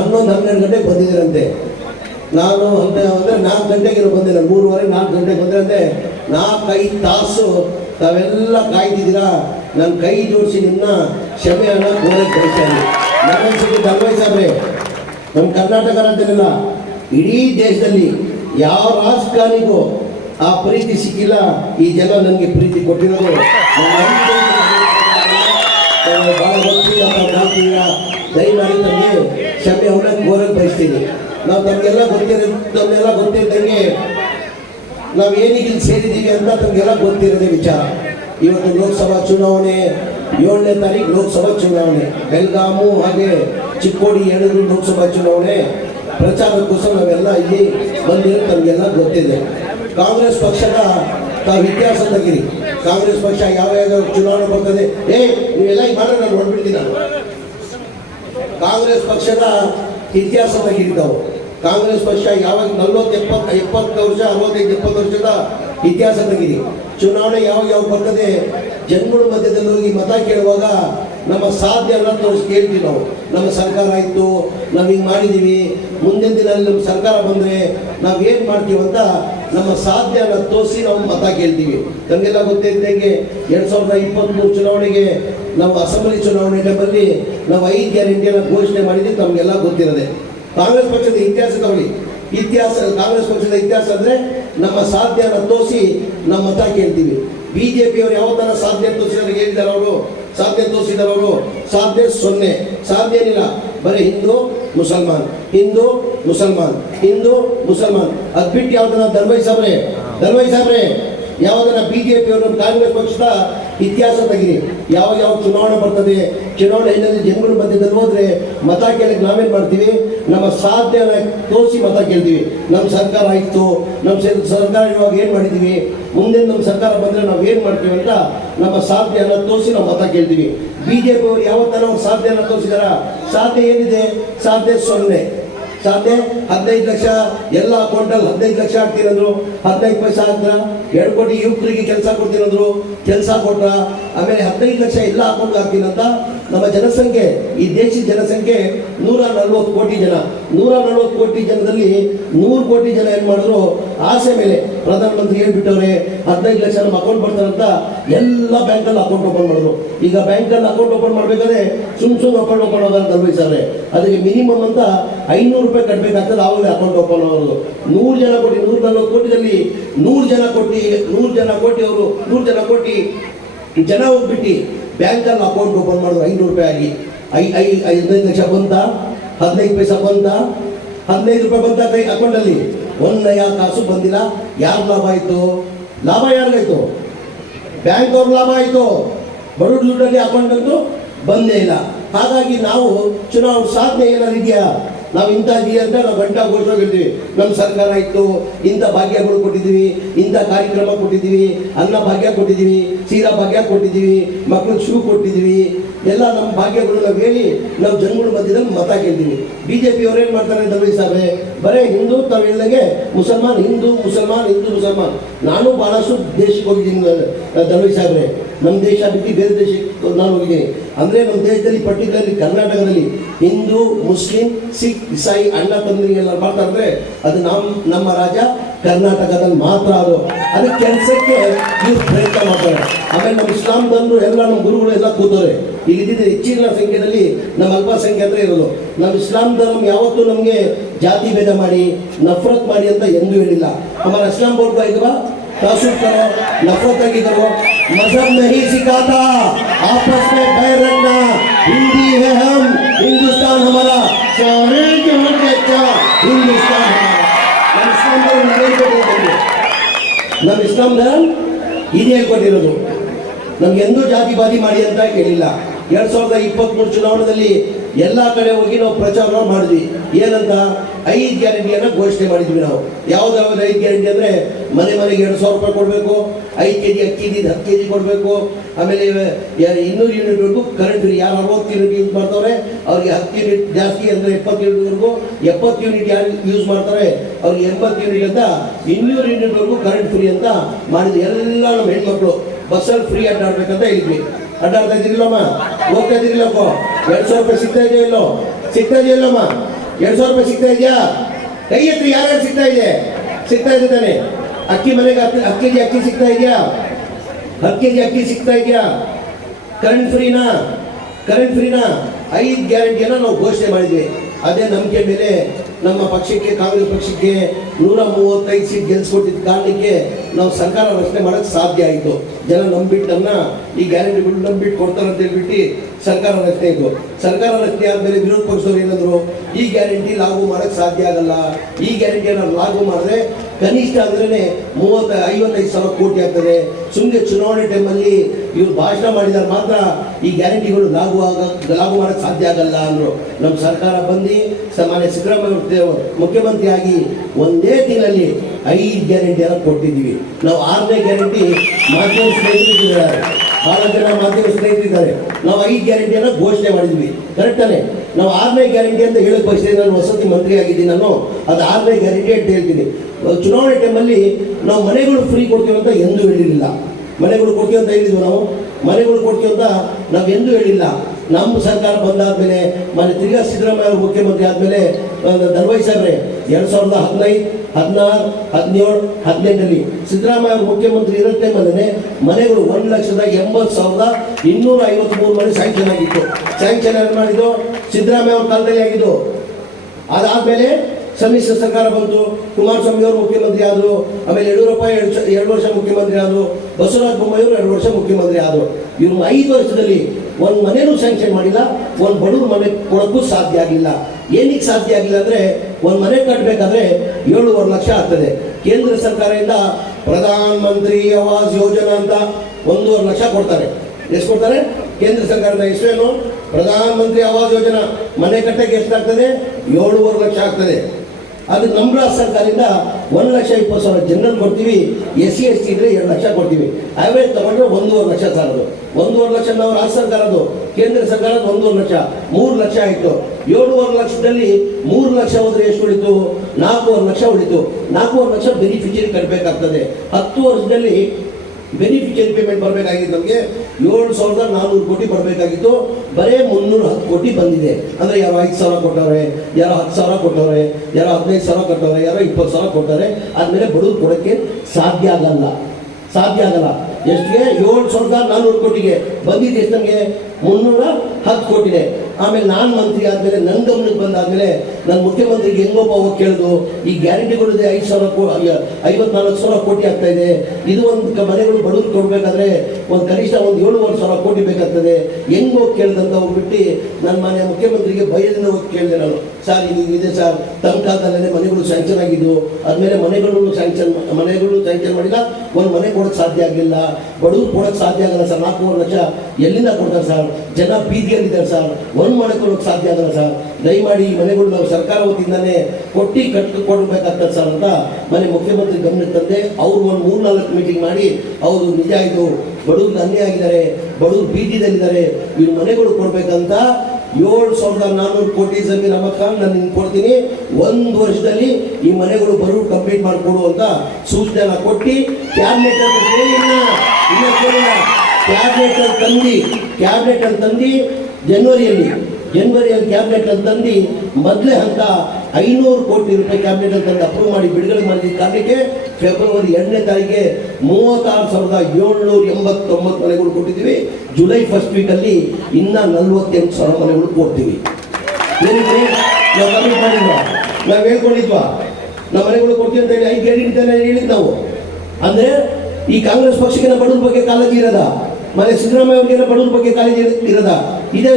ಹನ್ನೊಂದು, ಹನ್ನೆರಡು ಗಂಟೆಗೆ ಬಂದಿದ್ದೀರಂತೆ. ನಾನು ಅಂತ ಅಂದರೆ ನಾಲ್ಕು ಗಂಟೆಗೆ ಬಂದಿಲ್ಲ. ಮೂರುವರೆ, ನಾಲ್ಕು ಗಂಟೆಗೆ ಬಂದಿರಂತೆ ನಾಲ್ಕೈದು ತಾಸು ತಾವೆಲ್ಲ ಕಾಯ್ದಿದ್ದೀರಾ? ನನ್ನ ಕೈ ಜೋಡಿಸಿ ನಿನ್ನ ಕ್ಷಮೆಯನ್ನು ಕೋರಕ್ಕೆ ಅನ್ಸಿದ್ದು ಧರ್ಮಯ್ಯ ಸಾಬ್ರೆ ನಮ್ಮ ಕರ್ನಾಟಕ ರಾಜ್ಯದಲ್ಲ ಇಡೀ ದೇಶದಲ್ಲಿ ಯಾವ ರಾಜಕಾರಣಿಗೂ ಆ ಪ್ರೀತಿ ಸಿಕ್ಕಿಲ್ಲ, ಈ ಜನ ನನಗೆ ಪ್ರೀತಿ ಕೊಟ್ಟಿರೋದು. ಭಾಳ ಬಯಸ್ತೀನಿ ನಾವು ತಮಗೆಲ್ಲ ಗೊತ್ತಿರೋ ತಮ್ಮೆಲ್ಲ ಗೊತ್ತಿದ್ದಂಗೆ ನಾವು ಏನಿಗೆ ಇಲ್ಲಿ ಸೇರಿದ್ದೀವಿ ಅಂತ ತಮಗೆಲ್ಲ ಗೊತ್ತಿರೋದೇ ವಿಚಾರ. ಇವತ್ತು ಲೋಕಸಭಾ ಚುನಾವಣೆ, ಏಳನೇ ತಾರೀಕು ಲೋಕಸಭಾ ಚುನಾವಣೆ. ಬೆಲ್ಗಾಮು ಹಾಗೆ ಚಿಕ್ಕೋಡಿ ಎರಡು ಲೋಕಸಭಾ ಚುನಾವಣೆ ಪ್ರಚಾರಕ್ಕೋಸ್ಕರ ನಾವೆಲ್ಲ ಇಲ್ಲಿ ಬಂದಿರೋ ತಮಗೆಲ್ಲ ಗೊತ್ತಿದೆ. ಕಾಂಗ್ರೆಸ್ ಪಕ್ಷದ ತಾವು ಇತಿಹಾಸ ತೆಗಿರಿ ಕಾಂಗ್ರೆಸ್ ಪಕ್ಷ ಯಾವ ಯಾವ ಚುನಾವಣೆ ಬರ್ತದೆ. ಏ ನೀವೆಲ್ಲ ಈಗ ನಾನು ನೋಡ್ಬಿಡ್ತೀನಿ ನಾನು. ಕಾಂಗ್ರೆಸ್ ಪಕ್ಷದ ಇತಿಹಾಸ ತೆಗಿರಿದ್ದಾವು ಕಾಂಗ್ರೆಸ್ ಪಕ್ಷ ಯಾವಾಗ ನಲ್ವತ್ತು ಎಪ್ಪತ್ತು ಎಪ್ಪತ್ತು ವರ್ಷ, ಅರವತ್ತೈದು, ಎಪ್ಪತ್ತು ವರ್ಷದ ಇತಿಹಾಸ ತೆಗಿರಿ. ಚುನಾವಣೆ ಯಾವಾಗ ಯಾವಾಗ ಬರ್ತದೆ? ಜನಗಳ ಮಧ್ಯದಲ್ಲಿ ಹೋಗಿ ಮತ ಕೇಳುವಾಗ ನಮ್ಮ ಸಾಧ್ಯ ಎಲ್ಲ ತೋರಿಸಿ ಕೇಳ್ತೀವಿ ನಾವು ನಮ್ಮ ಸರ್ಕಾರ ಆಯಿತು, ನಾವು ಹಿಂಗೆ ಮಾಡಿದ್ದೀವಿ ಮುಂದಿನ ದಿನದಲ್ಲಿ ನಮ್ಮ ಸರ್ಕಾರ ಬಂದರೆ ನಾವು ಏನು ಮಾಡ್ತೀವಿ ಅಂತ ನಮ್ಮ ಸಾಧ್ಯನ ತೋರಿಸಿ ನಾವು ಮತ ಕೇಳ್ತೀವಿ. ನಮಗೆಲ್ಲ ಗೊತ್ತಿದ್ದಂಗೆ ಎರಡು ಸಾವಿರದ ಇಪ್ಪತ್ತ್ಮೂರು ಚುನಾವಣೆಗೆ ನಾವು ಅಸೆಂಬ್ಲಿ ಚುನಾವಣೆ ಟೈಮಲ್ಲಿ ನಾವು ಐದು ಇಂಡಿಯಾನ ಘೋಷಣೆ ಮಾಡಿದ್ವಿ ತಮಗೆಲ್ಲ ಗೊತ್ತಿರೋದೆ. ಕಾಂಗ್ರೆಸ್ ಪಕ್ಷದ ಇತಿಹಾಸ ತಗೊಳ್ಳಿ. ಇತಿಹಾಸ, ಕಾಂಗ್ರೆಸ್ ಪಕ್ಷದ ಇತಿಹಾಸ ಅಂದರೆ ನಮ್ಮ ಸಾಧ್ಯನ ತೋರಿಸಿ ನಮ್ಮ ಮತ ಕೇಳ್ತೀವಿ. ಬಿ ಜೆ ಪಿಯವರು ಯಾವ ಥರ ಸಾಧ್ಯ ತೋರಿಸಿದ್ರೆ ಹೇಳಿದ್ದಾರೆ ಅವರು. ಸಾಧ್ಯ ತೋರಿಸಿದವರು, ಸಾಧ್ಯ ಸೊನ್ನೆ. ಸಾಧ್ಯ ಏನಿಲ್ಲ, ಬರೀ ಹಿಂದೂ, ಮುಸಲ್ಮಾನ್. ಹಿಂದೂ ಮುಸಲ್ಮಾನ್. ಹಿಂದೂ, ಮುಸಲ್ಮಾನ್. ಅದ್ ಬಿಟ್ಟು ಯಾವ್ದನ್ನ ಧರ್ಮೈ ಸಾಬ್ರೆ? ಧರ್ಮೈ ಸಾಬ್ರೆ? ಯಾವ್ದನ್ನ ಬಿ ಜೆ ಪಿ ಅವರು ಕಾಂಗ್ರೆಸ್ ಪಕ್ಷದ ಇತಿಹಾಸ ತೆಗಿರಿ. ಯಾವ ಯಾವ ಚುನಾವಣೆ ಬರ್ತದೆ, ಚುನಾವಣೆ ಹಿನ್ನೆಲೆ ಜನಗಳು ಬಂದಿದ್ದಲ್ಲಿ ಹೋದ್ರೆ ಮತ ಕೇಳಕ್ಕೆ ನಾವೇನ್ ಮಾಡ್ತೀವಿ? ನಮ್ಮ ಸಾಧ್ಯನ ತೋರಿಸಿ ಮತ ಕೇಳ್ತೀವಿ. ನಮ್ಮ ಸರ್ಕಾರ ಆಯಿತು, ನಮ್ಮ ಸರ್- ಸರ್ಕಾರ ಇವಾಗ ಏನು ಮಾಡಿದ್ದೀವಿ ಮುಂದೆ ನಮ್ಮ ಸರ್ಕಾರ ಬಂದರೆ ನಾವು ಏನು ಮಾಡ್ತೀವಿ ಅಂತ ನಮ್ಮ ಸಾಧ್ಯನ ತೋರಿಸಿ ನಾವು ಮತ ಕೇಳ್ತೀವಿ. ಬಿಜೆಪಿ ಅವರು ಯಾವ ಥರ ತೋರಿಸಿದಾರ? ಸಾಧ್ಯ ಏನಿದೆ? ಸಾಧ್ಯ ಸೊನ್ನೆ. ಸಾಧ್ಯ? ಹದಿನೈದು ಲಕ್ಷ, ಎಲ್ಲ ಅಕೌಂಟಲ್ಲಿ ಹದಿನೈದು ಲಕ್ಷ ಹಾಕ್ತೀರಂದ್ರು. ಹದಿನೈದು ಪೈಸೆ ಹಾಕ್ರ ಎರಡು ಕೋಟಿ ಯುವಕರಿಗೆ ಕೆಲಸ ಕೊಡ್ತೀರಂದ್ರು. ಕೆಲಸ ಕೊಟ್ಟ ಆಮೇಲೆ ಹದಿನೈದು ಲಕ್ಷ ಎಲ್ಲ ಅಕೌಂಟ್ ಹಾಕ್ತೀನಂತ ನಮ್ಮ ಜನಸಂಖ್ಯೆ, ಈ ದೇಶದ ಜನಸಂಖ್ಯೆ ನೂರ ನಲ್ವತ್ತು ಕೋಟಿ ಜನ. ನೂರ ನಲ್ವತ್ತು ಕೋಟಿ ಜನದಲ್ಲಿ ನೂರು ಕೋಟಿ ಜನ ಏನು ಮಾಡಿದ್ರು? ಆಸೆ ಮೇಲೆ. ಪ್ರಧಾನಮಂತ್ರಿ ಹೇಳ್ಬಿಟ್ಟವ್ರೆ, ಹದಿನೈದು ಲಕ್ಷ ನಮ್ಮ ಅಕೌಂಟ್ ಬರ್ತಾರಂತ. ಎಲ್ಲ ಬ್ಯಾಂಕಲ್ಲಿ ಅಕೌಂಟ್ ಓಪನ್ ಮಾಡಿದ್ರು. ಈಗ ಬ್ಯಾಂಕಲ್ಲಿ ಅಕೌಂಟ್ ಓಪನ್ ಮಾಡ್ಬೇಕಾದ್ರೆ ಸುಮ್ ಸುಮ್ ಅಕೌಂಟ್ ಓಪನ್ ಆಗೋದು ಅನ್ಭವಿಸ್ತಾರೆ ಅದಕ್ಕೆ ಮಿನಿಮಮ್ ಅಂತ ಐನೂರು ರೂಪಾಯಿ ಕಟ್ಟಬೇಕಾಗ್ತದೆ ಆವಾಗಲೇ ಅಕೌಂಟ್ ಓಪನ್ ಆಗೋದು. ನೂರು ಜನ ಕೋಟಿ ನೂರ ನಲ್ವತ್ತು ಕೋಟಿದಲ್ಲಿ ನೂರು ಜನ ಕೋಟಿ ನೂರು ಜನ ಕೋಟಿ ಅವರು, ನೂರು ಜನ ಕೋಟಿ ಜನ ಹೋಗ್ಬಿಟ್ಟು ಬ್ಯಾಂಕಲ್ಲಿ ಅಕೌಂಟ್ ಓಪನ್ ಮಾಡೋದು ಐನೂರು ರೂಪಾಯಿ ಆಗಿ. ಐ ಐ ಹದಿನೈದು ಲಕ್ಷ ಬಂತ, ಹದಿನೈದು ಪೈಸಾ ಬಂತ, ಹದಿನೈದು ರೂಪಾಯಿ ಬಂತ ಅಕೌಂಟಲ್ಲಿ ಒಂದು ಯಾವ ಕಾಸು ಬಂದಿಲ್ಲ. ಯಾರು ಲಾಭ ಆಯಿತು? ಲಾಭ ಯಾರಿಗಾಯ್ತು? ಬ್ಯಾಂಕ್ ಅವ್ರ ಲಾಭ ಆಯಿತು. ಬಡವ್ರ ದುಡ್ಡಲ್ಲಿ ಅಕೌಂಟ್ ಅಂತೂ ಬಂದೇ ಇಲ್ಲ. ಹಾಗಾಗಿ ನಾವು ಚುನಾವಣೆ ಸಾಧನೆ ಏನಾದ್ರು ಇದೆಯಾ ನಾವು ಇಂಥ ಇದೆಯಾ ಅಂತ ನಾವು ಗಂಟಾ ಘೋಷವಾಗಿ ನಮ್ಮ ಸರ್ಕಾರ ಇತ್ತು, ಇಂಥ ಭಾಗ್ಯಗಳು ಕೊಟ್ಟಿದ್ದೀವಿ, ಇಂಥ ಕಾರ್ಯಕ್ರಮ ಕೊಟ್ಟಿದ್ದೀವಿ, ಅನ್ನ ಭಾಗ್ಯ ಕೊಟ್ಟಿದ್ದೀವಿ, ಸೀರಾ ಭಾಗ್ಯ ಕೊಟ್ಟಿದ್ದೀವಿ ಮಕ್ಕಳು ಶೂ ಕೊಟ್ಟಿದ್ದೀವಿ ಎಲ್ಲ ನಮ್ಮ ಭಾಗ್ಯಗಳು ನಾವು ಹೇಳಿ ನಾವು ಜನಗಳ ಮಧ್ಯದಲ್ಲಿ ಮತ ಕೇಳ್ತೀನಿ. ಬಿ ಜೆ ಪಿ ಅವ್ರು ಏನು ಮಾಡ್ತಾರೆ ದಲ್ವೈ ಸಾಬ್ರೆ ಬರೇ ಹಿಂದೂ ತಾವು ಹೇಳಿದಂಗೆ ಮುಸಲ್ಮಾನ್, ಹಿಂದೂ ಮುಸಲ್ಮಾನ್ ಹಿಂದೂ ಮುಸಲ್ಮಾನ್. ನಾನು ಬಹಳಷ್ಟು ದೇಶಕ್ಕೆ ಹೋಗಿದ್ದೀನಿ ದಲ್ವೈ ಸಾಬ್ರೆ ನಮ್ಮ ದೇಶ ಬಿಟ್ಟು ಬೇರೆ ದೇಶಕ್ಕೆ ನಾನು ಹೋಗಿದ್ದೀನಿ. ಅಂದರೆ ನಮ್ಮ ದೇಶದಲ್ಲಿ ಪರ್ಟಿಕ್ಯುಲರ್ಲಿ ಕರ್ನಾಟಕದಲ್ಲಿ ಹಿಂದೂ, ಮುಸ್ಲಿಂ, ಸಿಖ್, ಇಸಾಯಿ, ಅಣ್ಣ ತಂದರಿಗೆಲ್ಲ ಮಾಡ್ತಾ ಇದ್ರೆ ಅದು ನಮ್ಮ ನಮ್ಮ ರಾಜ ಕರ್ನಾಟಕದಲ್ಲಿ ಮಾತ್ರ ಅದು. ಅದಕ್ಕೆ ಕೆಲಸಕ್ಕೆ ಇವ್ರು ಪ್ರಯತ್ನ ಮಾಡ್ತಾರೆ. ಆಮೇಲೆ ನಮ್ಮ ಇಸ್ಲಾಂ ಬಂದರು ಎಲ್ಲ ನಮ್ಮ ಗುರುಗಳು ಎಲ್ಲ ಕೂತವ್ರೆ. ಈಗ ಇದ್ದಿದ್ದು ಹೆಚ್ಚಿನ ಸಂಖ್ಯೆಯಲ್ಲಿ ನಮ್ಮ ಅಲ್ಪಸಂಖ್ಯಾತರೇ ಇರೋದು ನಮ್ಮ ಇಸ್ಲಾಂ ಧರ್ಮ ಯಾವತ್ತೂ ನಮಗೆ ಜಾತಿ ಭೇದ ಮಾಡಿ ನಫರತ್ ಮಾಡಿ ಅಂತ ಎಂದೂ ಹೇಳಿಲ್ಲ ಹಮಾರ ಇಸ್ಲಾಂ ಬೋರ್ಡ್ ಬಾಯಿಗವಾ तासुब करो नफरत की करो मजहब नहीं सिखाता आपस में बैर रखना हिंदी है हम हिंदुस्तान हमारा सारे जहां के अच्छा हिंदुस्तान हमारा ನಮ್ಮ ಇಸ್ಲಾಂ ಧರ್ಮ ಇದು ಹೇಳ್ಕೊಟ್ಟಿರೋದು ನಮ್ಗೆ ಎಂದೂ ಜಾತಿ ಬಾದಿ ಮಾಡಿ ಅಂತ ಕೇಳಿಲ್ಲ ಎರಡ್ ಸಾವಿರದ ಇಪ್ಪತ್ಮೂರು ಚುನಾವಣೆಯಲ್ಲಿ ಎಲ್ಲ ಕಡೆ ಹೋಗಿ ನಾವು ಪ್ರಚಾರ ಮಾಡಿದ್ವಿ. ಏನಂತ? ಐದು ಗ್ಯಾರಂಟಿಯನ್ನು ಘೋಷಣೆ ಮಾಡಿದ್ವಿ ನಾವು. ಯಾವ್ದಾವ್ದು ಐದು ಗ್ಯಾರಂಟಿ ಅಂದ್ರೆ ಮನೆ ಮನೆಗೆ ಎರಡು ಸಾವಿರ ರೂಪಾಯಿ ಕೊಡಬೇಕು, ಐದು ಕೆ ಜಿ ಅಕ್ಕಿ ಹತ್ತು ಕೆ ಜಿ ಕೊಡಬೇಕು. ಆಮೇಲೆ ಇನ್ನೂರು ಯೂನಿಟ್ವರೆಗೂ ಕರೆಂಟ್ ಯಾರು ಅರವತ್ತು ಯೂನಿಟ್ ಯೂಸ್ ಮಾಡ್ತಾರೆ ಅವ್ರಿಗೆ ಹತ್ತು ಯೂನಿಟ್ ಜಾಸ್ತಿ ಅಂದರೆ ಎಪ್ಪತ್ತು ಯೂನಿಟ್ವರೆಗೂ ಎಪ್ಪತ್ತು ಯೂನಿಟ್ ಯಾರು ಯೂಸ್ ಮಾಡ್ತಾರೆ, ಅವ್ರಿಗೆ ಎಂಬತ್ತು ಯೂನಿಟ್ ಅಂತ ಇನ್ನೂರು ಯೂನಿಟ್ವರೆಗೂ ಕರೆಂಟ್ ಫ್ರೀ ಅಂತ ಮಾಡಿದ್ವಿ. ಎಲ್ಲ ನಮ್ಮ ಹೆಣ್ಮಕ್ಳು, ಬಸ್ಸಲ್ಲಿ ಫ್ರೀ ಅಡ್ಡಾಡ್ಬೇಕಂತ ಹೇಳಿದ್ವಿ. ಅಡ್ಡಾಡ್ತಾ ಇದ್ದೀರಿಲ್ಲಮ್ಮ ಹೋಗ್ತಾ ಇದ್ದೀರಿಲ್ಲಪ್ಪ ಎರಡು ಸಾವಿರ ರೂಪಾಯಿ ಸಿಗ್ತಾ ಇದೆಯೋ ಇಲ್ಲೋ? ಸಿಗ್ತಾ ಇದೆಯಲ್ಲಮ್ಮ ಎರಡ್ ಸಾವಿರ ರೂಪಾಯಿ ಸಿಗ್ತಾ ಇದೆಯಾ? ಕೈ ಎತ್ತಿ ಯಾರ್ಯಾರು ಸಿಗ್ತಾ ಇದೆ? ಸಿಗ್ತಾ ಇದೆ ತಾನೆ. ಅಕ್ಕಿ ಮನೆಗೆ ಹತ್ತು ಕೆಜಿ ಅಕ್ಕಿ ಸಿಗ್ತಾ ಇದೆಯಾ? ಕೆಜಿ ಅಕ್ಕಿ ಸಿಗ್ತಾ ಇದೆಯಾ? ಕರೆಂಟ್ ಫ್ರೀನಾ? ಕರೆಂಟ್ ಫ್ರೀನಾ? ಐದು ಗ್ಯಾರಂಟಿಯನ್ನು ನಾವು ಘೋಷಣೆ ಮಾಡಿದ್ವಿ. ಅದೇ ನಂಬಿಕೆ ಮೇಲೆ ನಮ್ಮ ಪಕ್ಷಕ್ಕೆ, ಕಾಂಗ್ರೆಸ್ ಪಕ್ಷಕ್ಕೆ ನೂರ ಮೂವತ್ತೈದು ಸೀಟ್ ಗೆಲ್ಸ್ಕೊಟ್ಟಿದ್ದ ಕಾರಣಕ್ಕೆ ನಾವು ಸರ್ಕಾರ ರಚನೆ ಮಾಡೋಕ್ಕೆ ಸಾಧ್ಯ ಆಯಿತು. ಜನ ನಂಬಿಟ್ಟನ್ನ ಈ ಈ ಗ್ಯಾರಂಟಿಗಳು ನಂಬಿಟ್ಟು ಕೊಡ್ತಾರೆ ಹೇಳ್ಬಿಟ್ಟು ಸರ್ಕಾರ ರಚನೆ ಇದ್ದು ಸರ್ಕಾರ ರಚನೆ ಆದಮೇಲೆ ವಿರೋಧ ಪಕ್ಷದವ್ರು ಏನಂದ್ರು ಈ ಗ್ಯಾರಂಟಿ ಲಾಗು ಮಾಡೋಕ್ಕೆ ಸಾಧ್ಯ ಆಗಲ್ಲ? ಈ ಗ್ಯಾರಂಟಿಯನ್ನು ಲಾಗು ಮಾಡಿದ್ರೆ ಕನಿಷ್ಠ ಅಂದ್ರೆ ಮೂವತ್ತ, ಐವತ್ತೈದು ಸಾವಿರ ಕೋಟಿ ಆಗ್ತದೆ. ಸುಮ್ಮನೆ ಚುನಾವಣೆ ಟೈಮಲ್ಲಿ ಇವ್ರು ಭಾಷಣ ಮಾಡಿದಾಗ ಮಾತ್ರ ಈ ಗ್ಯಾರಂಟಿಗಳು ಲಾಗು ಆಗ, ಲಾಗು ಮಾಡೋಕ್ಕೆ ಸಾಧ್ಯ ಆಗಲ್ಲ ಅಂದರು. ನಮ್ಮ ಸರ್ಕಾರ ಬಂದು ಸಾಮಾನ್ಯ ಸಿದ್ದರಾಮಯ್ಯ ಅವರು ಮುಖ್ಯಮಂತ್ರಿ ಆಗಿ ಒಂದೇ ತಿಂಗಳಲ್ಲಿ ಐದು ಗ್ಯಾರಂಟಿಯನ್ನು ಕೊಟ್ಟಿದ್ದೀವಿ. ನಾವು ಆರನೇ ಗ್ಯಾರಂಟಿ ಮಾಧ್ಯಮ ಸ್ನೇಹಿತರಿದ್ದಾರೆ ಬಹಳ ಜನ ಮಾಧ್ಯಮ ಸ್ನೇಹಿತರಿದ್ದಾರೆ. ನಾವು ಐದು ಗ್ಯಾರಂಟಿಯನ್ನು ಘೋಷಣೆ ಮಾಡಿದ್ವಿ. ಕರೆಕ್ಟ್ ಅಲ್ಲೇ? ನಾವು ಆರನೇ ಗ್ಯಾರಂಟಿ ಅಂತ ಹೇಳಕ್ ಬಯಸಿದೆ ನಾನು ವಸತಿ ಮಂತ್ರಿ ಆಗಿದ್ದೀನಿ ನಾನು. ಅದು ಆರನೇ ಗ್ಯಾರಂಟಿ ಅಂತ ಹೇಳ್ತೀನಿ. ಚುನಾವಣೆ ಟೈಮಲ್ಲಿ ನಾವು ಮನೆಗಳು ಫ್ರೀ ಕೊಡ್ತೀವಿ ಅಂತ ಎಂದೂ ಹೇಳಿರಲಿಲ್ಲ. ಮನೆಗಳು ಕೊಡ್ತೀವಿ ಅಂತ ಹೇಳಿದ್ವಿ ನಾವು? ಮನೆಗಳು ಕೊಡ್ತೀವಿ ಅಂತ ನಾವು ಎಂದೂ ಹೇಳಿಲ್ಲ. ನಮ್ಮ ಸರ್ಕಾರ ಬಂದಾದ್ಮೇಲೆ ಮನೆ ತಿರ್ಗಾ ಸಿದ್ದರಾಮಯ್ಯ ಅವರು ಮುಖ್ಯಮಂತ್ರಿ ಆದಮೇಲೆ ದರ್ವೈ ಸಾಹೇಬ್ರೆ, ಎರಡು ಸಾವಿರದ ಹದಿನೈದು, ಹದಿನಾರು, ಹದಿನೇಳು, ಹದಿನೆಂಟರಲ್ಲಿ ಸಿದ್ದರಾಮಯ್ಯ ಅವರು ಮುಖ್ಯಮಂತ್ರಿ ಇರೋ ಟೈಮಲ್ಲೇ ಮನೆಗಳು ಒಂದು ಲಕ್ಷದ ಎಂಬತ್ತು ಸಾವಿರದ ಇನ್ನೂರ ಐವತ್ಮೂರು ಮನೆ ಸ್ಯಾಂಕ್ಷನ್ ಆಗಿತ್ತು. ಸ್ಯಾಂಕ್ಷನ್ ಏನು ಮಾಡಿದ್ದು? ಸಿದ್ದರಾಮಯ್ಯ ಅವ್ರ ಕಾಲದಲ್ಲಿ ಆಗಿದ್ದು. ಅದಾದ್ಮೇಲೆ ಸಮ್ಮಿಶ್ರ ಸರ್ಕಾರ ಬಂತು. ಕುಮಾರಸ್ವಾಮಿ ಅವರು ಮುಖ್ಯಮಂತ್ರಿ ಆದರು, ಆಮೇಲೆ ಯಡಿಯೂರಪ್ಪ ಎರಡು ಎರಡು ವರ್ಷ ಮುಖ್ಯಮಂತ್ರಿ ಆದರು, ಬಸವರಾಜ ಬೊಮ್ಮಾಯಿ ಅವರು ಎರಡು ವರ್ಷ ಮುಖ್ಯಮಂತ್ರಿ ಆದರು. ಇವರು ಐದು ವರ್ಷದಲ್ಲಿ ಒಂದು ಮನೇನೂ ಸ್ಯಾಂಕ್ಷನ್ ಮಾಡಿಲ್ಲ, ಒಂದು ಬಡವ್ರ ಮನೆ ಕೊಡೋಕ್ಕೂ ಸಾಧ್ಯ ಆಗಿಲ್ಲ. ಏನಕ್ಕೆ ಸಾಧ್ಯ ಆಗಿಲ್ಲ ಅಂದರೆ, ಒಂದು ಮನೆ ಕಟ್ಟಬೇಕಾದ್ರೆ ಏಳುವರೆ ಲಕ್ಷ ಆಗ್ತದೆ. ಕೇಂದ್ರ ಸರ್ಕಾರದಿಂದ ಪ್ರಧಾನ ಮಂತ್ರಿ ಆವಾಸ್ ಯೋಜನಾ ಅಂತ ಒಂದೂವರೆ ಲಕ್ಷ ಕೊಡ್ತಾರೆ. ಎಷ್ಟು ಕೊಡ್ತಾರೆ? ಕೇಂದ್ರ ಸರ್ಕಾರದ ಹೆಸರೇನು? ಪ್ರಧಾನ ಮಂತ್ರಿ ಆವಾಸ್ ಯೋಜನಾ. ಮನೆ ಕಟ್ಟಕ್ಕೆ ಎಷ್ಟಾಗ್ತದೆ ಏಳುವರೆ ಲಕ್ಷ ಆಗ್ತದೆ. ಅದು ನಮ್ಮ ರಾಜ್ಯ ಸರ್ಕಾರದಿಂದ ಒಂದು ಲಕ್ಷ ಇಪ್ಪತ್ತು ಸಾವಿರ ಜನರಲ್ ಕೊಡ್ತೀವಿ ಎಸ್ ಸಿ ಎಸ್ ಟಿ ಇದ್ರೆ ಎರಡು ಲಕ್ಷ ಕೊಡ್ತೀವಿ. ಅವರೇಜ್ ತಗೊಂಡ್ರೆ ಒಂದೂವರೆ ಲಕ್ಷ ಸಾಲದು. ಒಂದೂವರೆ ಲಕ್ಷ ನಾವು ರಾಜ್ಯ ಸರ್ಕಾರದ್ದು, ಕೇಂದ್ರ ಸರ್ಕಾರದ ಒಂದೂವರೆ ಲಕ್ಷ, ಮೂರು ಲಕ್ಷ ಆಯಿತು. ಏಳುವರೆ ಲಕ್ಷದಲ್ಲಿ ಮೂರು ಲಕ್ಷ ಹೋದ್ರೆ ಎಷ್ಟು ಉಳಿತು? ನಾಲ್ಕೂವರೆ ಲಕ್ಷ ಉಳಿತು. ನಾಲ್ಕೂವರೆ ಲಕ್ಷ ಬೆನಿಫಿಷರಿ ಕಟ್ಟಬೇಕಾಗ್ತದೆ ಹತ್ತು ವರ್ಷದಲ್ಲಿ ಬೆನಿಫಿಷರಿ ಪೇಮೆಂಟ್ ಬರಬೇಕಾಗಿತ್ತು ನಮಗೆ. ಏಳು ಸಾವಿರದ ನಾನ್ನೂರು ಕೋಟಿ ಬರಬೇಕಾಗಿತ್ತು. ಬರೇ ಮುನ್ನೂರ ಕೋಟಿ ಬಂದಿದೆ. ಅಂದರೆ ಯಾರೋ ಐದು ಸಾವಿರ ಕೊಟ್ಟವ್ರೆ, ಯಾರೋ ಹತ್ತು ಸಾವಿರ ಕೊಟ್ಟವ್ರೆ, ಯಾರೋ ಹದಿನೈದು ಸಾವಿರ ಕೊಟ್ಟವ್ರೆ, ಯಾರೋ ಇಪ್ಪತ್ತು ಸಾವಿರ ಕೊಟ್ಟವ್ರೆ, ಆದಮೇಲೆ ಬಡವ್ರು ಕೊಡೋಕ್ಕೆ ಸಾಧ್ಯ ಆಗಲ್ಲ. ಸಾಧ್ಯ ಆಗಲ್ಲ. ಎಷ್ಟಿಗೆ? ಏಳು ಸಾವಿರದ ನಾನ್ನೂರು ಕೋಟಿಗೆ. ಬಂದಿದ್ದು ಎಷ್ಟು ನನಗೆ ಮುನ್ನೂರ ಹತ್ತು ಕೋಟಿದೆ ಆಮೇಲೆ ನಾನು ಮಂತ್ರಿ ಆದಮೇಲೆ ನನ್ನ ಗಮನಕ್ಕೆ ಬಂದಾದಮೇಲೆ ನನ್ನ ಮುಖ್ಯಮಂತ್ರಿಗೆ ಹೆಂಗೋ ಹೋಗಿ ಕೇಳಿದು, ಈ ಗ್ಯಾರಂಟಿಗಳಿದೆ ಐದು ಸಾವಿರ ಕೋ ಐವತ್ನಾಲ್ಕು ಸಾವಿರ ಕೋಟಿ ಆಗ್ತಾ ಇದೆ. ಇದು ಒಂದು ಮನೆಗಳು ಬಡವರು ಕೊಡಬೇಕಾದ್ರೆ ಒಂದು ಕನಿಷ್ಠ ಒಂದು ಏಳುವರೆ ಸಾವಿರ ಕೋಟಿ ಬೇಕಾಗ್ತದೆ. ಹೆಂಗ್ ಹೋಗಿ ಕೇಳ್ದಂತ ಹೋಗ್ಬಿಟ್ಟು ನನ್ನ ಮನೆ ಮುಖ್ಯಮಂತ್ರಿಗೆ ಭಯದಿಂದ ಹೋಗಿ ಕೇಳಿದೆ ನಾನು. ಸರ್, ಇದು ಇದೆ ಸರ್. ತಮ್ಮ ಕಾಲದಲ್ಲೇ ಮನೆಗಳು ಸ್ಯಾಂಕ್ಷನ್ ಆಗಿದ್ದು ಆದ್ಮೇಲೆ ಮನೆಗಳನ್ನು ಸ್ಯಾಂಕ್ಷನ್ ಮನೆಗಳು ಸ್ಯಾಂಕ್ಷನ್ ಮಾಡಿಲ್ಲ. ಒಂದು ಮನೆ ಕೊಡೋಕ್ಕೆ ಸಾಧ್ಯ ಆಗಲಿಲ್ಲ ಬಡವ್ರು ಕೊಡೋಕ್ಕೆ ಸಾಧ್ಯ ಆಗಲ್ಲ ಸರ್. ನಾಲ್ಕೂವರೆ ಲಕ್ಷ ಎಲ್ಲಿಂದ ಕೊಡ್ತಾರೆ ಸರ್? ಜನ ಬೀದಿಯಲ್ಲಿದ್ದಾರೆ ಸರ್. ಒಂದು ಮಾಡ್ಕೊಳ್ಳೋಕೆ ಸಾಧ್ಯ ಆಗಲ್ಲ ಸರ್. ದಯಮಾಡಿ ಮನೆಗಳು ನಾವು ಸರ್ಕಾರ ವತಿಯಿಂದನೇ ಕೊಟ್ಟು ಕಟ್ಟು ಕೊಡಬೇಕಾಗ್ತದೆ ಸರ್ ಅಂತ ಮನೆ ಮುಖ್ಯಮಂತ್ರಿ ಗಮನಕ್ಕೆ ತಂದೆ ಅವರು ಒಂದು ಮೂರು ನಾಲ್ಕು ಮೀಟಿಂಗ್ ಮಾಡಿ ಅವರು ನಿಜ ಇದು ಬಡವ್ರಿಗೆ ಅನ್ಯಾಯ ಆಗಿದ್ದಾರೆ. ಬಡವ್ರು ಬೀದಿದಲ್ಲಿದ್ದಾರೆ ಇವ್ರು ಮನೆಗಳು ಕೊಡ್ಬೇಕಂತ ಏಳು ಸಾವಿರದ ನಾನ್ನೂರು ಕೋಟಿ ಜಮೀನು ಅಮ್ಮಕ್ಕ ನಾನು ನಿಮ್ಗೆ ಕೊಡ್ತೀನಿ. ಒಂದು ವರ್ಷದಲ್ಲಿ ಈ ಮನೆಗಳು ಬರೋ ಕಂಪ್ಲೀಟ್ ಮಾಡಿಕೊಡು ಅಂತ ಸೂಚನೆನ ಕೊಟ್ಟು ಕ್ಯಾಬಿನೆಟ್ ಅಂತ ಕೇಳಿಲ್ಲ. ಕ್ಯಾಬಿನೆಟ್ ಅಲ್ಲಿ ತಂದು ಕ್ಯಾಬಿನೆಟ್ ಅಲ್ಲಿ ತಂದು ಜನವರಿಯಲ್ಲಿ ಜನವರಿಯಲ್ಲಿ ಕ್ಯಾಬಿನೆಟ್ ಅಲ್ಲಿ ತಂದು ಮೊದಲೇ ಹಂತ ಐನೂರು ಕೋಟಿ ರೂಪಾಯಿ ಕ್ಯಾಬಿನೆಟ್ ಅಲ್ಲಿ ತಂದು ಅಪ್ರೂವ್ ಮಾಡಿ ಬಿಡುಗಡೆ ಮಾಡಿದ ಕಾರಣಕ್ಕೆ ಫೆಬ್ರವರಿ ಎರಡನೇ ತಾರೀಕಿಗೆ ಮೂವತ್ತಾರು ಸಾವಿರದ ಏಳ್ನೂರ ಎಂಬತ್ತೊಂಬತ್ತು ಮನೆಗಳು ಕೊಟ್ಟಿದ್ದೀವಿ. ಜುಲೈ ಫಸ್ಟ್ ವೀಕಲ್ಲಿ ಇನ್ನ ನಲ್ವತ್ತೆಂಟು ಸಾವಿರ ಮನೆಗಳು ಕೊಡ್ತೀವಿ. ಏನಿದೆ? ನಾವು ಹೇಳ್ಕೊಂಡಿದ್ವಾ? ನಮ್ಮ ಮನೆಗಳು ಕೊಡ್ತೀವಿ ಅಂತ ಹೇಳಿ, ಐದು ಅಂತ ಹೇಳಿದ್ ನಾವು. ಅಂದ್ರೆ ಈ ಕಾಂಗ್ರೆಸ್ ಪಕ್ಷಕ್ಕೆ ನಮ್ಮ ಬಡವ್ರ ಬಗ್ಗೆ ಕಾಳಜಿ ಇರದ ಮನೆ ಸಿದ್ದರಾಮಯ್ಯ ಅವ್ರಿಗೆ ಬಡವ್ರ ಬಗ್ಗೆ ಕಾಳಜಿ ಇರದ ಇದೇ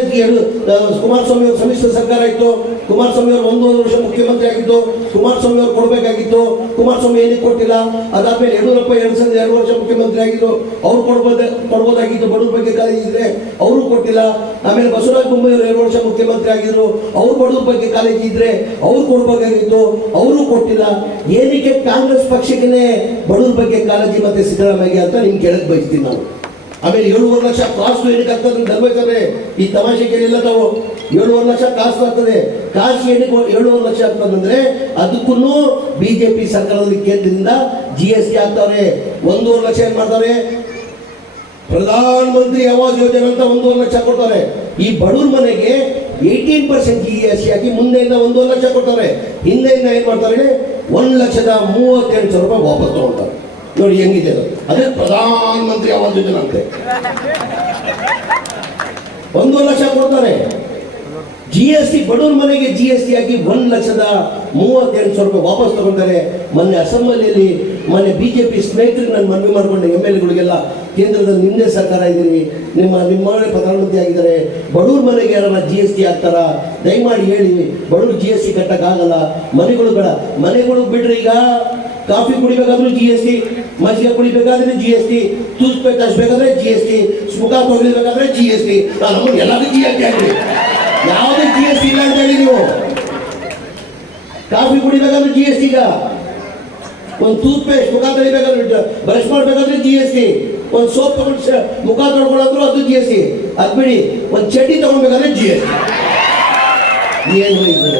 ಕುಮಾರಸ್ವಾಮಿ ಅವರು ಸಮ್ಮಿಶ್ರ ಸರ್ಕಾರ ಇತ್ತು. ಕುಮಾರಸ್ವಾಮಿ ಅವರು ಒಂದೂವರೆ ವರ್ಷ ಮುಖ್ಯಮಂತ್ರಿ ಆಗಿದ್ದು. ಕುಮಾರಸ್ವಾಮಿ ಅವರು ಕೊಡಬೇಕಾಗಿತ್ತು. ಕುಮಾರಸ್ವಾಮಿ ಏನಕ್ಕೆ ಕೊಟ್ಟಿಲ್ಲ? ಅದಾದ್ಮೇಲೆ ಯಡಿಯೂರಪ್ಪ ಎರಡು ಸಾವಿರದ ಎರಡು ವರ್ಷ ಮುಖ್ಯಮಂತ್ರಿ ಆಗಿದ್ದರು ಅವ್ರು ಕೊಡ್ಬೋದ ಕೊಡ್ಬೋದಾಗಿತ್ತು ಬಡವ್ರ ಬಗ್ಗೆ ಕಾಳಜಿ ಇದ್ರೆ ಅವರು ಕೊಟ್ಟಿಲ್ಲ. ಆಮೇಲೆ ಬಸವರಾಜ ಬೊಮ್ಮಾಯಿ ಅವರು ಎರಡು ವರ್ಷ ಮುಖ್ಯಮಂತ್ರಿ ಆಗಿದ್ರು. ಅವ್ರು ಬಡವ್ರ ಬಗ್ಗೆ ಕಾಳಜಿ ಇದ್ರೆ ಅವ್ರು ಕೊಡ್ಬೇಕಾಗಿತ್ತು. ಅವರು ಕೊಟ್ಟಿಲ್ಲ. ಏನಕ್ಕೆ ಕಾಂಗ್ರೆಸ್ ಪಕ್ಷಕ್ಕೆ ಬಡವ್ರ ಬಗ್ಗೆ ಕಾಳಜಿ ಮತ್ತೆ ಸಿದ್ದರಾಮಯ್ಯ ಅಂತ ನಿಮ್ಗೆ ಕೇಳಕ್ಕೆ ಬಯಸ್ತೀನಿ ನಾವು ಆಮೇಲೆ ಏಳುವರೆ ಲಕ್ಷ ಕಾಸು ಏನಕ್ಕೆ ಆಗ್ತದೆ ಅಂತ ಈ ತಮಾಷೆ ಕೇಳಿಲ್ಲ ತಾವು. ಏಳುವರೆ ಲಕ್ಷ ಕಾಸು ಆಗ್ತದೆ. ಕಾಸು ಏನಕ್ಕೆ ಏಳುವರೆ ಲಕ್ಷ ಆಗ್ತದಂದ್ರೆ ಅದಕ್ಕೂ ಬಿಜೆಪಿ ಸರ್ಕಾರದಲ್ಲಿ ಕೇಂದ್ರದಿಂದ ಜಿ ಎಸ್ ಟಿ ಆಗ್ತಾವ್ರೆ ಒಂದೂವರೆ ಲಕ್ಷ ಏನ್ ಮಾಡ್ತಾರೆ? ಪ್ರಧಾನ ಮಂತ್ರಿ ಆವಾಸ್ ಯೋಜನೆ ಅಂತ ಒಂದೂವರೆ ಲಕ್ಷ ಕೊಡ್ತಾರೆ. ಈ ಬಡವ್ರ ಮನೆಗೆ eighteen percent G S T ಹಾಕಿ ಮುಂದೆಯಿಂದ ಒಂದೂವರೆ ಲಕ್ಷ ಕೊಡ್ತಾರೆ. ಹಿಂದೆಯಿಂದ ಏನ್ ಮಾಡ್ತಾರೆ ಒಂದು ಲಕ್ಷದ ಮೂವತ್ತೆಂಟು ಸಾವಿರ ರೂಪಾಯಿ ವಾಪಸ್ ತಗೊಳ್ತಾರೆ ನೋಡಿ ಹೆಂಗಿದೆ ಅದು. ಅದೇ ಪ್ರಧಾನ ಮಂತ್ರಿ ಆವಾಸ್ ಯೋಜನಂತೆ ಒಂದು ಲಕ್ಷ ಕೊಡ್ತಾರೆ. ಜಿ ಎಸ್ ಟಿ ಬಡವ್ರ ಮನೆಗೆ ಜಿ ಎಸ್ ಟಿ ಹಾಕಿ ಒಂದು ಲಕ್ಷದ ಮೂವತ್ತೆಂಟು ಸಾವಿರ ರೂಪಾಯಿ ವಾಪಸ್ ತಗೊಳ್ತಾರೆ ಮೊನ್ನೆ ಅಸೆಂಬ್ಲಿಯಲ್ಲಿ ಮೊನ್ನೆ ಬಿ ಜೆ ಪಿ ಸ್ನೇಹಿತರಿಗೆ ನಾನು ಮನವಿ ಮಾಡಿಕೊಂಡೆ ಎಂ ಎಲ್ ಎಗಳಿಗೆಲ್ಲ. ಕೇಂದ್ರದಲ್ಲಿ ನಿಮ್ಮದೇ ಸರ್ಕಾರ ಇದ್ದೀರಿ ನಿಮ್ಮ ನಿಮ್ಮ ಪ್ರಧಾನಮಂತ್ರಿ ಆಗಿದ್ದಾರೆ. ಬಡವ್ರ ಮನೆಗೆ ಯಾರನ್ನ ಜಿ ಎಸ್ ಟಿ ಹಾಕ್ತಾರಾ, ದಯಮಾಡಿ ಹೇಳಿ. ಬಡವ್ರು ಜಿ ಎಸ್ ಟಿ ಕಟ್ಟಕ್ಕಾಗಲ್ಲ. ಮನೆಗಳು ಬೇಡ. ಮನೆಗಳು ಬಿಡ್ರಿ ಈಗ. ಕಾಫಿ ಕುಡಿಬೇಕಾದ್ರೂ ಜಿ ಎಸ್ ಟಿ ಮಜ್ಜಿಗೆ ಕುಡಿಬೇಕಾದ್ರೆ G S T toothpaste ಹಚ್ಬೇಕಾದ್ರೆ ಜಿ ಎಸ್ ಟಿ ಮುಖ ತೊಗೊಳ್ಬೇಕಾದ್ರೆ ಜಿ ಎಸ್ ಟಿ ನಮಗೆ ಎಲ್ಲದೂ ಜಿ ಎಸ್ ಟಿ ಹಾಕಿ ಯಾವುದೇ ಜಿ ಎಸ್ ಟಿ ಇಲ್ಲ ಅಂತ ಹೇಳಿ ನೀವು ಕಾಫಿ ಕುಡಿಬೇಕಾದ್ರೆ ಜಿ ಎಸ್ ಟಿ ಈಗ ಒಂದು ಟೂತ್ ಪೇಸ್ಟ್ ಮುಖ ತೊಳಿಬೇಕಾದ್ರೆ ಬ್ರಷ್ ಮಾಡಬೇಕಾದ್ರೆ ಜಿ ಎಸ್ ಟಿ ಒಂದು ಸೋಪ್ ತಗೊಂಡು ಸ- ಮುಖ ತೊಳ್ಕೊಳ್ಳೋದ್ರು ಅದು ಜಿ ಎಸ್ ಟಿ ಅದು ಬಿಡಿ ಒಂದು ಚಡ್ಡಿ ತಗೊಳ್ಬೇಕಾದ್ರೆ ಜಿ ಎಸ್ ಟಿ ಏನು ಇದು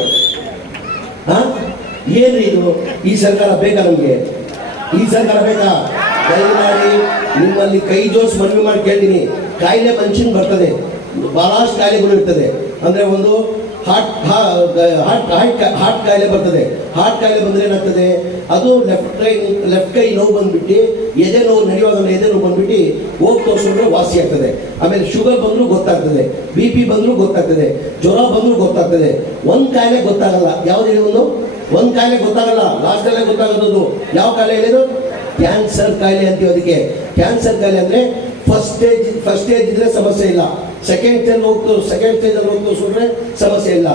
ಹಾ ಏನ್ರಿ ಇದು? ಈ ಸರ್ಕಾರ ಬೇಕಾ ನಮಗೆ? ಈ ಸರ್ಕಾರ ಬೇಕಾ? ದಯಮಾಡಿ ನಿಮ್ಮಲ್ಲಿ ಕೈ ಜೋಡಿಸಿ ಮನವಿ ಮಾಡಿ ಕೇಳ್ತೀನಿ. ಕಾಯಿಲೆ ಮನುಷ್ಯನ್ ಬರ್ತದೆ. ಬಹಳಷ್ಟು ಕಾಯಿಲೆಗಳು ಇರ್ತದೆ. ಅಂದ್ರೆ ಒಂದು ಹಾರ್ಟ್ ಹಾರ್ಟ್ ಹಾರ್ಟ್ ಹಾರ್ಟ್ ಕಾಯಿಲೆ ಬರ್ತದೆ. ಹಾರ್ಟ್ ಕಾಯಿಲೆ ಬಂದ್ರೆ ಏನಾಗ್ತದೆ? ಅದು ಲೆಫ್ಟ್ ಕೈ ಲೆಫ್ಟ್ ಕೈ ನೋವು ಬಂದ್ಬಿಟ್ಟು, ಎದೆ ನೋವು ನಡೆಯುವಾಗ ಎದೆ ನೋವು ಬಂದ್ಬಿಟ್ಟು ಹೋಗಿ ತೋರಿಸಿದ್ರೆ ವಾಸಿ ಆಗ್ತದೆ. ಆಮೇಲೆ ಶುಗರ್ ಬಂದರೂ ಗೊತ್ತಾಗ್ತದೆ. ಬಿ ಪಿ ಬಂದರೂ ಗೊತ್ತಾಗ್ತದೆ. ಜ್ವರ ಬಂದರೂ ಗೊತ್ತಾಗ್ತದೆ. ಒಂದು ಕಾಯಿಲೆ ಗೊತ್ತಾಗಲ್ಲ. ಯಾವುದೇ ಒಂದು? ಒಂದು ಕಾಯಿಲೆ ಗೊತ್ತಾಗಲ್ಲ ಲಾಸ್ಟ್ ಅಲ್ಲೇ ಗೊತ್ತಾಗೋದು ಯಾವ ಕಾಯಿಲೆ ಹೇಳಿದ್ರು ಕ್ಯಾನ್ಸರ್ ಕಾಯಿಲೆ ಅಂತೀವಿ ಅದಕ್ಕೆ. ಕ್ಯಾನ್ಸರ್ ಕಾಯಿಲೆ ಅಂದ್ರೆ ಫಸ್ಟ್ ಸ್ಟೇಜ್ ಫಸ್ಟ್ ಸ್ಟೇಜ್ ಇದ್ರೆ ಸಮಸ್ಯೆ ಇಲ್ಲ. ಸೆಕೆಂಡ್ ಸ್ಟೇಜ್ ಹೋಗ್ತು ಸೆಕೆಂಡ್ ಸ್ಟೇಜ್ ಅಲ್ಲಿ ಹೋಗಿ ಸುಂದ್ರೆ ಸಮಸ್ಯೆ ಇಲ್ಲ.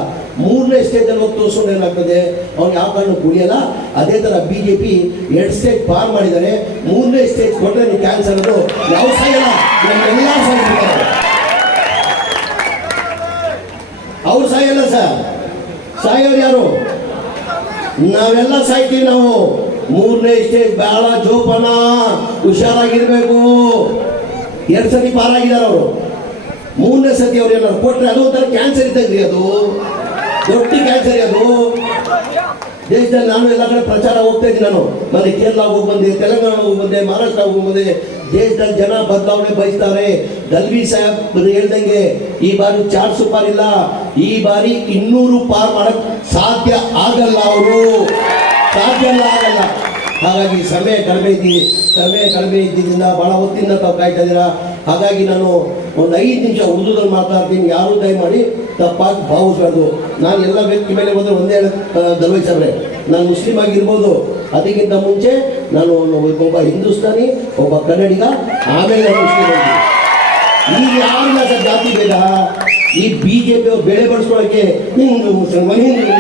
ಮೂರನೇ ಸ್ಟೇಜ್ ಅಲ್ಲಿ ಹೋಗಿ ಸುಂದ್ರೆ ಏನಾಗ್ತದೆ? ಅವ್ನು ಯಾವ ಕಾರಣ ಕುಡಿಯಲ್ಲ? ಅದೇ ತರ ಬಿಜೆಪಿ ಎರಡು ಸ್ಟೇಜ್ ಪಾರ್ ಮಾಡಿದ್ದಾರೆ ಮೂರನೇ ಸ್ಟೇಜ್ ಕೊಟ್ಟರೆ ನೀವು ಕ್ಯಾನ್ಸರ್ ಅದು. ಯಾವ ಸಾಯಲ್ಲ? ಅವ್ರು ಸಾಯಲ್ಲ ಸರ್ ಸಾಯೋರು ಯಾರು? ನಾವೆಲ್ಲ ಸಾಯ್ತೀವಿ ನಾವು. ಮೂರನೇ ಸ್ಟೇಜ್ ಬಹಳ ಜೋಪಾನ, ಹುಷಾರಾಗಿರ್ಬೇಕು. ಎರಡು ಸತಿ ಪಾರಾಗಿದ್ದಾರೆ ಅವರು. ಮೂರನೇ ಸತಿ ಅವ್ರು ಏನಾದ್ರು ಕೊಟ್ಟರೆ ಅದು ಒಂಥರ ಕ್ಯಾನ್ಸರ್ ಇದ್ದಂಗ್ರಿ ಅದು. ದೊಡ್ಡ ಕ್ಯಾನ್ಸರ್ ಅದು. ದೇಶದಲ್ಲಿ ನಾನು ಎಲ್ಲ ಕಡೆ ಪ್ರಚಾರ ಹೋಗ್ತಾ ಇದ್ದೀನಿ ನಾನು. ಮತ್ತೆ ಕೇರಳ ಹೋಗಿ ಬಂದೆ ತೆಲಂಗಾಣ ಹೋಗಿ ಬಂದೆ ಮಹಾರಾಷ್ಟ್ರ ಹೋಗಿ ಬಂದೆ. ದೇಶದಲ್ಲಿ ಜನ ಬದಲಾವಣೆ ಬಯಸ್ತಾರೆ. ದಲ್ವಿ ಸಾಹೇಬ್ ಹೇಳ್ದಂಗೆ, ಈ ಬಾರಿ ಚಾರ್ ಸೂಪರ್ ಇಲ್ಲ. ಈ ಬಾರಿ ಇನ್ನೂರು ಪಾರ್ ಮಾಡಕ್ ಸಾಧ್ಯ ಆಗಲ್ಲ ಅವರು. ಸಾಧ್ಯ ಆಗಲ್ಲ. ಹಾಗಾಗಿ ಸಮಯ ಕಡಿಮೆ ಇದ್ದೀನಿ ಸಮಯ ಕಡಿಮೆ ಇದ್ದಿದ್ದರಿಂದ ಬಹಳ ಹೊತ್ತಿಂದ ತಾವು ಕಾಯ್ತಾ ಇದ್ದೀರಾ? ಹಾಗಾಗಿ ನಾನು ಒಂದು ಐದು ನಿಮಿಷ ಉರ್ದುದಲ್ಲಿ ಮಾತಾಡ್ತೀನಿ ಯಾರು ದಯಮಾಡಿ ತಪ್ಪಾಗಿ ಭಾವಿಸ್ಬಾರ್ದು. ನಾನು ಎಲ್ಲ ವ್ಯಕ್ತಿ ಮೇಲೆ ಬಂದರೆ ಒಂದೇ ದಲ್ವೈ ಸಾಬ್ರೆ ನಾನು ಮುಸ್ಲಿಂ ಆಗಿರ್ಬೋದು. ಅದಕ್ಕಿಂತ ಮುಂಚೆ ನಾನು ಒಬ್ಬ- ಹಿಂದೂಸ್ತಾನಿ, ಒಬ್ಬ ಕನ್ನಡಿಗ, ಆಮೇಲೆ ಈಗ ಯಾರಿಲ್ಲ ಸರ್ ಜಾತಿ ಬೇಡ ಈ ಬಿಜೆಪಿ ಅವ್ರು ಬೆಳೆ ಬಡಿಸ್ಕೊಳಕ್ಕೆ ಹಿಂದೂ ಮುಸ್ಲಿಮ್ ಹಿಂದೂ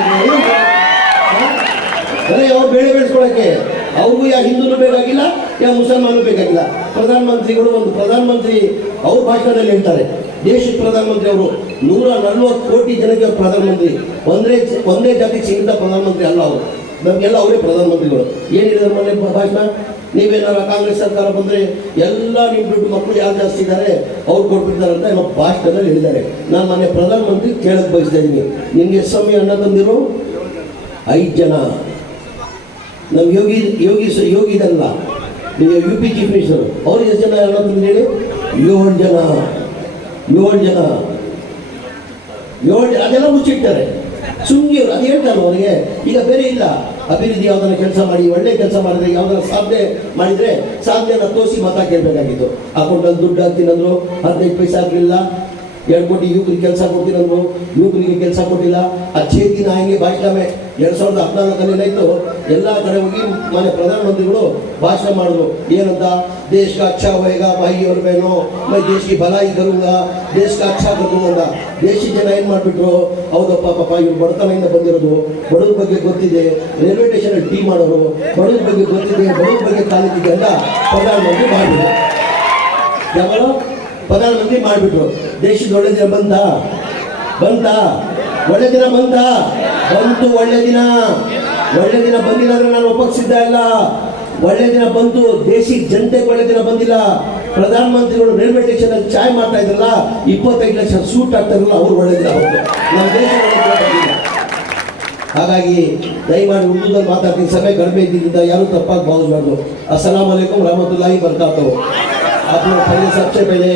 ಅವ್ರು ಬೆಳೆ ಬೆಳೆಸ್ಕೊಳಕ್ಕೆ ಅವ್ರಿಗೂ ಯಾವ ಹಿಂದೂನು ಬೇಕಾಗಿಲ್ಲ ಯಾವ ಮುಸಲ್ಮಾನು ಬೇಕಾಗಿಲ್ಲ. ಪ್ರಧಾನಮಂತ್ರಿಗಳು ಒಂದು ಪ್ರಧಾನಮಂತ್ರಿ, ಅವ್ರ ಭಾಷಣದಲ್ಲಿ ಹೇಳ್ತಾರೆ. ದೇಶದ ಪ್ರಧಾನಮಂತ್ರಿ ಅವರು ನೂರ ನಲ್ವತ್ತು ಕೋಟಿ ಜನಕ್ಕೆ ಪ್ರಧಾನಮಂತ್ರಿ. ಒಂದೇ ಒಂದೇ ಜಾತಿ ಸೀಮಿತ ಪ್ರಧಾನಮಂತ್ರಿ ಅಲ್ಲ ಅವರು. ನಮಗೆಲ್ಲ ಅವರೇ ಪ್ರಧಾನಮಂತ್ರಿಗಳು. ಏನಿದೆ ಮೊನ್ನೆ ಭಾಷಣ? ನೀವೇನಾರ ಕಾಂಗ್ರೆಸ್ ಸರ್ಕಾರ ಬಂದ್ರೆ ಎಲ್ಲ ನಿಮ್ಮ ದುಡ್ಡು ಮಕ್ಕಳು ಯಾರು ಜಾಸ್ತಿ ಇದ್ದಾರೆ ಅವ್ರು ಕೊಟ್ಬಿಡ್ತಾರೆ ಅಂತ ನಮ್ಮ ಭಾಷಣದಲ್ಲಿ ಹೇಳಿದ್ದಾರೆ. ನಾನು ಮೊನ್ನೆ ಪ್ರಧಾನಮಂತ್ರಿ ಕೇಳಕ್ ಬಯಸ್ತಾ ಇದ್ದೀನಿ. ನಿಮಗೆ ಸ್ವಾಮಿ ಅಣ್ಣ ತಂದಿರು? ಐದು ಜನ. ನಮ್ಮ ಯೋಗಿ ಯೋಗಿ ಯೋಗಿ ಇದಲ್ಲ. U P chief minister. ಅವ್ರು ಎಷ್ಟು ಜನ ಅಣ್ಣ ತಂದಿರಿ ಹೇಳಿ? ಏಳು ಜನ. ಏಳು ಜನ. ಏಳು ಅದೆಲ್ಲ ಮುಚ್ಚಿಟ್ಟಾರೆ ಸುಮ್ಮನೆ ಅದು ಹೇಳ್ತಾರೆ ಅವರಿಗೆ. ಈಗ ಬೇರೆ ಇಲ್ಲ. ಅಭಿವೃದ್ಧಿ ಯಾವ್ದಾರ ಕೆಲಸ ಮಾಡಿ, ಒಳ್ಳೆ ಕೆಲಸ ಮಾಡಿದ್ರೆ ಯಾವ್ದಾರ ಸಾಧನೆ ಮಾಡಿದ್ರೆ ಸಾಧನೆಯನ್ನ ತೋರಿಸಿ ಮತ ಕೇಳಬೇಕಾಗಿತ್ತು. ಅಕೌಂಟಲ್ಲಿ ದುಡ್ಡು ಹಾಕ್ತೀನಂದ್ರು ಹದಿನೈದು ಪೈಸೆ ಹಾಕಲಿಲ್ಲ ಎರಡು ಕೋಟಿ ಯುವಕರಿಗೆ ಕೆಲಸ ಕೊಡ್ತೀನಂದ್ರು ಯುವಕರಿಗೆ ಕೆಲಸ ಕೊಟ್ಟಿಲ್ಲ. ಆ ಚೇತಿ ನಾಯಿಗೆ ಬಾಯ್ಕಾಮೆ ಎರಡು ಸಾವಿರದ ಹದಿನಾಲ್ಕರಲ್ಲಿ ಏನಾಯ್ತು ಎಲ್ಲ ಕಡೆ ಹೋಗಿ ಮಾನ್ಯ ಪ್ರಧಾನಮಂತ್ರಿಗಳು ಭಾಷಣ ಮಾಡಿದ್ರು. ಏನಂತ? ದೇಶ ಅಚ್ಛಾ ಹೋಯ್ಗ ಬಾಯಿ ಅವ್ರ ಮೈ ದೇಶಿ ಬಲ ಕರುಂಗ. ದೇಶಕ್ಕೆ ಅಚ್ಚ ಕರುಂಗ ದೇಶಿ ಜನ ಏನು ಮಾಡಿಬಿಟ್ರು? ಹೌದಪ್ಪ ಪಾಪ, ಇವ್ರು ಬಡತನದಿಂದ ಬಂದಿರೋದು. ಬಡದ ಬಗ್ಗೆ ಗೊತ್ತಿದೆ. ರೈಲ್ವೆ ಸ್ಟೇಷನಲ್ಲಿ ಟೀ ಮಾಡೋರು. ಬಡದ ಬಗ್ಗೆ ಗೊತ್ತಿದೆ. ಬಡವ್ರ ಬಗ್ಗೆ ತಾಲೀಕಿದೆ ಅಂತ ಪ್ರಧಾನಮಂತ್ರಿ ಮಾಡಿದ್ರು. ಯಾವಾಗ ಪ್ರಧಾನಮಂತ್ರಿ ಮಾಡಿಬಿಟ್ರು ದೇಶದ ಒಳ್ಳೆ ದಿನ ಬಂತ ಬಂತ ಒಳ್ಳೆ ದಿನ ಬಂತ ಬಂತು ಒಳ್ಳೆ ದಿನ ಒಳ್ಳೆ ದಿನ ಬಂದಿಲ್ಲ ಅಂದ್ರೆ ನಾನು ಒಪ್ಪಕ್ ಸಿದ್ಧ ಇಲ್ಲ ಒಳ್ಳೆ ದಿನ ಬಂತು ದೇಶದ ಜನತೆಗೆ ಒಳ್ಳೆ ದಿನ ಬಂದಿಲ್ಲ ಪ್ರಧಾನಮಂತ್ರಿಗಳು ರೈಲ್ವೆ ಸ್ಟೇಷನ್ ಅಲ್ಲಿ ಚಾಯ್ ಮಾಡ್ತಾ ಇದ್ರಲ್ಲ ಇಪ್ಪತ್ತೈದು ಲಕ್ಷ ಸೂಟ್ ಆಗ್ತಾ ಇರಲ್ಲ ಅವ್ರು ಒಳ್ಳೆ ದಿನ ಬಂತು ನಮ್ಮ ದೇಶ ಒಳ್ಳೆ ದಿನ ಬಂದಿಲ್ಲ ಹಾಗಾಗಿ ದಯಮಾಡಿ ಉರ್ದುದಲ್ಲಿ ಮಾತಾಡ್ತೀನಿ ಸಮಯ ಕಡಿಮೆ ಇದ್ದಿದ್ದರಿಂದ ಯಾರು ತಪ್ಪಾಗಿ ಭಾವಿಸಬಾರ್ದು ಅಸ್ಸಲಾಂ ವಲೈಕುಂ ರಹಮತುಲ್ಲಾಹಿ ಬರ್ಕಾತು आप लोग पहले सबसे पहले